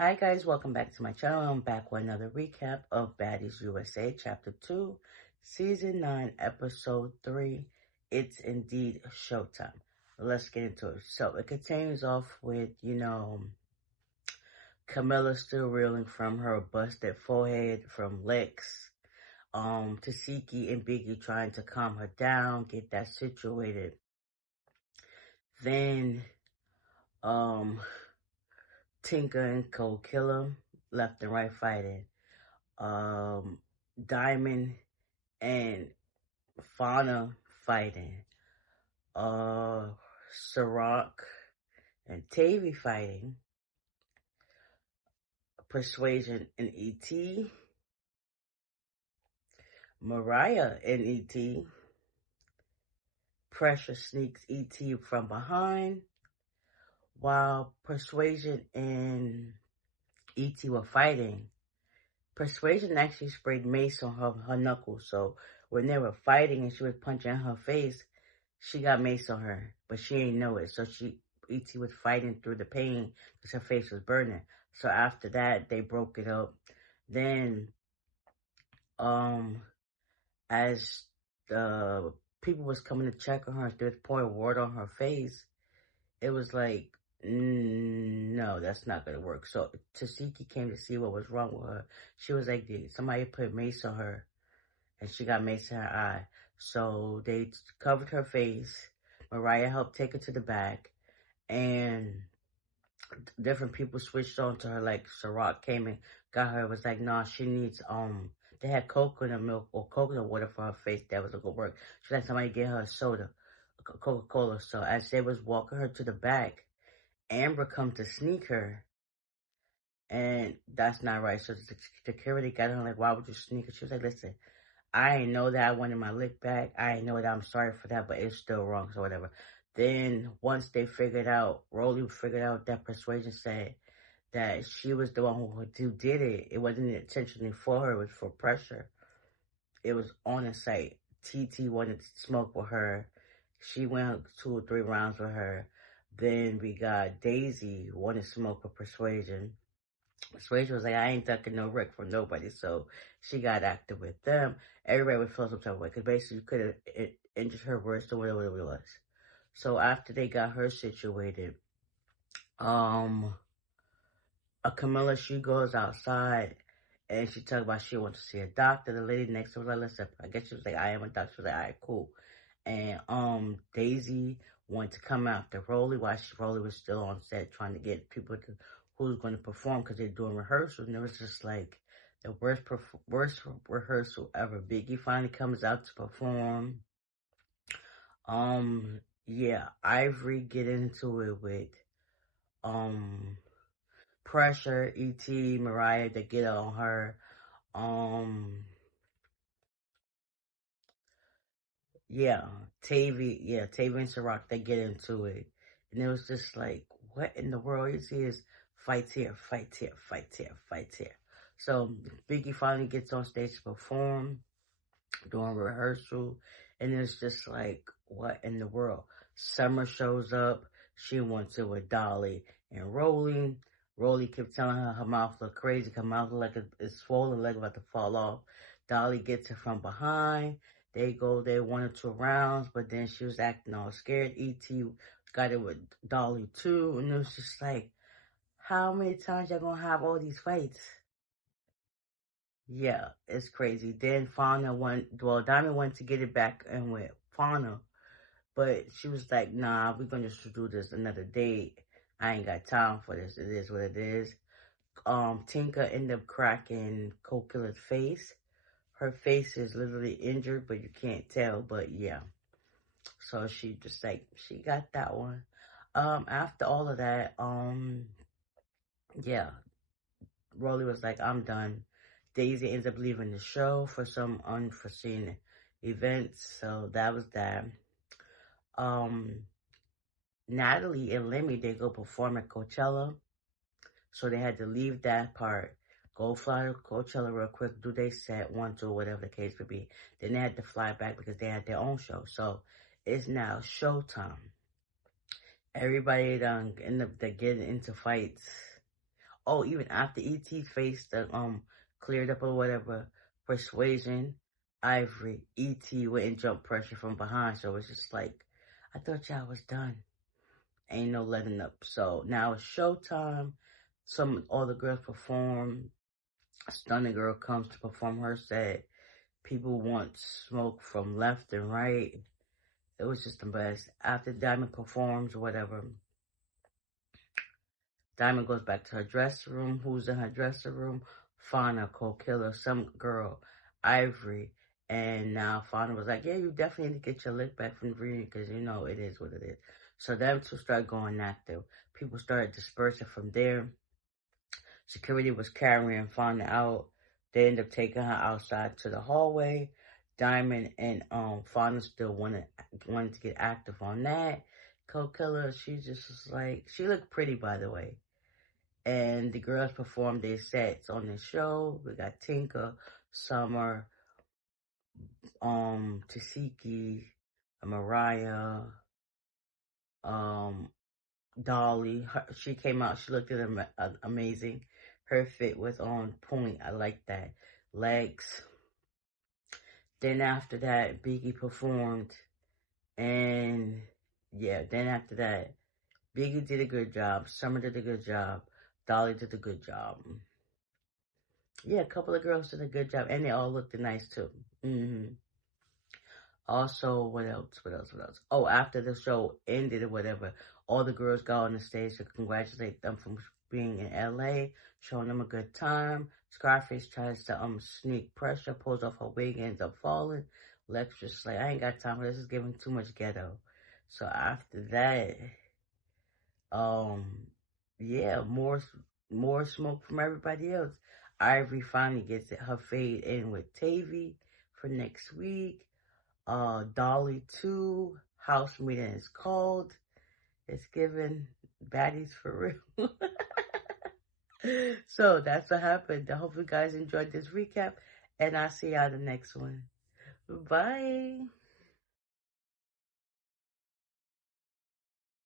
Hi guys, welcome back to my channel. I'm back with another recap of Baddies USA Chapter 2, Season 9, Episode 3. It's indeed showtime. Let's get into it. So it continues off with, Camilla still reeling from her busted forehead from Lex. Tasiki and Biggie trying to calm her down, get that situated. Then, Tinker and Cold Killer left and right fighting. Diamond and Fauna fighting. Ciroc and Tavy fighting. Persuasion and E.T. Mariah and E.T. Pressure sneaks E.T. from behind. While Persuasion and E.T. were fighting, Persuasion actually sprayed mace on her knuckles. So when they were fighting and she was punching in her face, she got mace on her, but she ain't know it. So E.T. was fighting through the pain because her face was burning. So after that, they broke it up. Then, as the people was coming to check on her, they was pouring water on her face. It was like, no, that's not gonna work. So Tasiki came to see what was wrong with her. She was like, somebody put mace on her, and she got mace in her eye. So they covered her face. Mariah helped take her to the back, and different people switched on to her. Like Ciroc came and got her. It was like, nah, she needs They had coconut milk or coconut water for her face. That was a good work. She let somebody get her a soda, Coca-Cola. So as they was walking her to the back, Amber come to sneak her, and that's not right. So the security got her like, why would you sneak her? She was like, listen, I ain't know that I wanted my lick back. I ain't know that I'm sorry for that, but it's still wrong, so whatever. Then once they figured out, Rolly figured out that Persuasion said that she was the one who did it. It wasn't intentionally for her, it was for pressure. It was on the site. TT wanted to smoke with her. She went 2 or 3 rounds with her. Then we got Daisy who wanted to smoke with Persuasion. Persuasion was like, I ain't ducking no wreck from nobody, so she got active with them. Everybody would feel some type of way, because basically you could have injured her worse than whatever it was. So after they got her situated, Camilla, she goes outside, and she talks about she wants to see a doctor. The lady next to her was like, listen, I guess she was like, I am a doctor. She was like, all right, cool. And Daisy wanted to come after Rolly while Rolly was still on set trying to get people to who's going to perform because they're doing rehearsals. And it was just like the worst rehearsal ever. Biggie finally comes out to perform. Yeah, Ivory get into it with Pressure, E.T., Mariah, they get on her. Yeah, Tavy and Ciroc, they get into it. And it was just like, what in the world? You see is fights here, fights here, fights here, fights here. So Biggie finally gets on stage to perform, doing rehearsal, and it's just like, what in the world? Summer shows up. She wants it with Dolly and Rolly. Rolly kept telling her mouth looked crazy. Her mouth looked like it's swollen, like about to fall off. Dolly gets her from behind. They go there 1 or 2 rounds, but then she was acting all scared. E.T. got it with Dolly too, and it was just like, how many times y'all gonna have all these fights? Yeah, it's crazy. Then Diamond wanted to get it back in with Fauna, but she was like, nah, we're gonna just do this another day. I ain't got time for this. It is what it is. Tinker ended up cracking Cold Killer's face. Her face is literally injured, but you can't tell, but yeah. So she just like, she got that one. After all of that, yeah, Rolly was like, I'm done. Daisy ends up leaving the show for some unforeseen events, so that was that. Um, Natalie and Lemmy, they go perform at Coachella, so they had to leave that part, go fly to Coachella real quick, do their set, 1, 2, whatever the case would be. Then they had to fly back because they had their own show. So it's now showtime. Everybody done end up getting into fights. Oh, even after E.T.'s face cleared up or whatever, Persuasion, Ivory, E.T. went and jumped pressure from behind. So it's just like, I thought y'all was done. Ain't no letting up. So now it's showtime. All the girls perform. Stunning Girl comes to perform her set. People want smoke from left and right. It was just the best. After Diamond performs or whatever, Diamond goes back to her dressing room. Who's in her dressing room? Fauna, Cold Killer, some girl, Ivory. And now Fauna was like, yeah, you definitely need to get your lick back from the reunion because, you know, it is what it is. So them two started going active. People started dispersing from there. Security was carrying Fauna out. They ended up taking her outside to the hallway. Diamond and Fauna still wanted to get active on that. Cold Killer, she just was like, she looked pretty, by the way. And the girls performed their sets on the show. We got Tinka, Summer, Tasiki, Mariah, Dolly. She came out. She looked amazing. Her fit was on point. I like that. Legs. Then after that, Biggie performed. And yeah, then after that, Biggie did a good job. Summer did a good job. Dolly did a good job. Yeah, a couple of girls did a good job. And they all looked nice too. Also, what else? Oh, after the show ended or whatever, all the girls got on the stage to congratulate them for being in LA, showing them a good time. Scarface tries to sneak pressure, pulls off her wig, ends up falling. Lex just like, I ain't got time for this. It's giving too much ghetto. So after that, yeah, more smoke from everybody else. Ivory finally gets her fade in with Tavy for next week. Dolly 2, house meeting is called. It's given baddies for real. So that's what happened. I hope you guys enjoyed this recap, and I'll see y'all the next one. Bye.